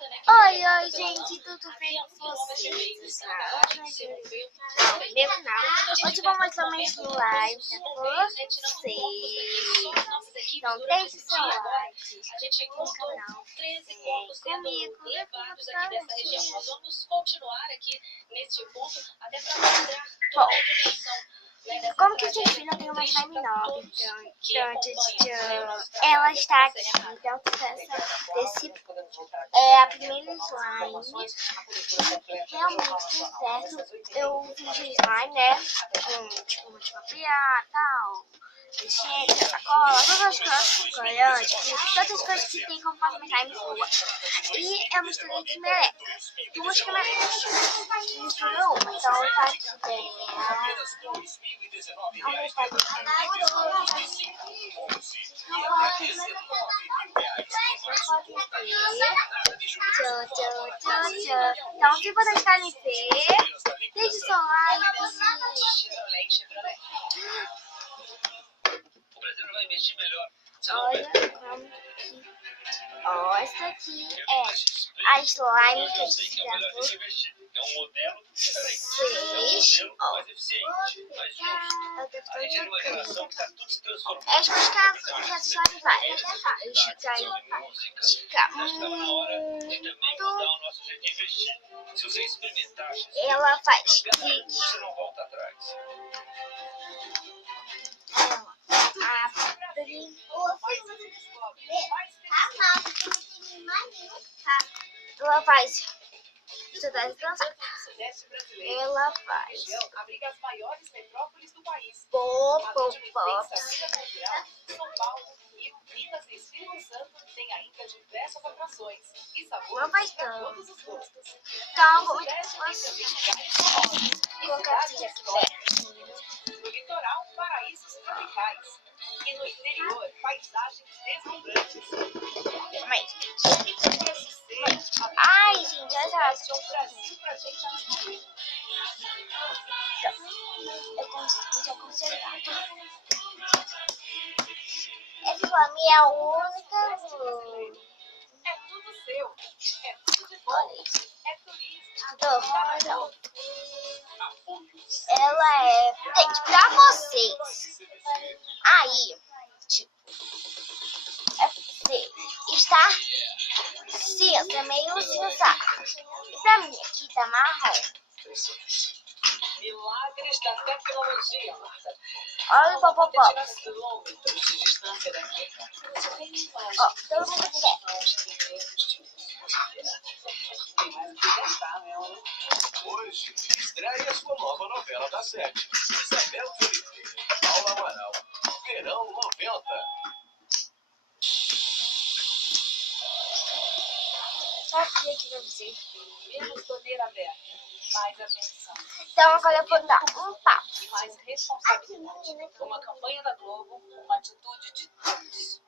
Oi, gente, tudo bem com vocês? Meu canal. Hoje vou mostrar uma slime pra vocês. Então, deixe seu like, se inscreva no canal. Comigo, Nós vamos continuar aqui neste ponto, até para mostrar toda a dimensão. Como que vocês viram, tem uma slime nova, ela está aqui dentro desse é a primeira slime. Realmente deu certo. Eu fiz slime, né? Tipo, multiplicar, tal, lixeira, sacola, todas as coisas, todas as coisas que tem como fazer uma slime boa. E eu misturei de meleca. Duas canetas. Misturou uma, então tá aqui dentro. Então, se vocês querem ver, deixe seu like. O Brasil vai investir melhor. Olha como que... Ó, essa aqui é a slime que eu disse pra vocês. É um modelo Ó, mais eficiente, mais justo. A gente é de uma geração que está tudo se transformando. acho que a slime vai ficar muito... Mudar o nosso jeito de investir. Se você experimentar, Ela faz você não volta atrás. Ela faz. Você tá descansando? Ela faz. Abriga as maiores metrópoles do país. Pop. São Paulo, Rio, Minas e Espírito Santo tem ainda diversas atrações e sabores Não faz para tanto. todos os gostos. Então, vou Colocar no litoral, paraísos tropicais. E no interior, paisagens deslumbrantes. Mas, ai, gente, olha só. O Brasil pra gente descobrir. Eu já consertar. Essa slime é a única. É tudo seu. É tudo de bom. É turismo. Então, ela é. Gente, pra vocês. Aí, tipo, está cinza, meio cinzado. E pra mim aqui tá marrom. Milagres da tecnologia, Marta. Olha o popopó. Tirar quilômetros de distância daqui. Ó, todo mundo quer. Hoje, estreia sua nova novela da Sete. Isabel de Oliveira, Paula Amaral, Verão 90. Só aqui pra vocês. Menos torneira aberta, mais atenção Então agora eu vou dar um papo. e mais responsabilidade. Uma campanha da Globo, uma atitude de todos.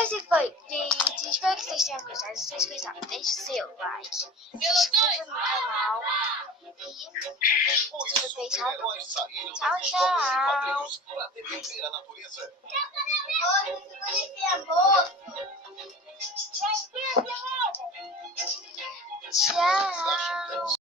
Esse foi. Gente, espero que vocês tenham gostado. Se vocês gostaram, deixe seu like. Se inscreva no canal. E se vocês tchau, tchau. Tchau.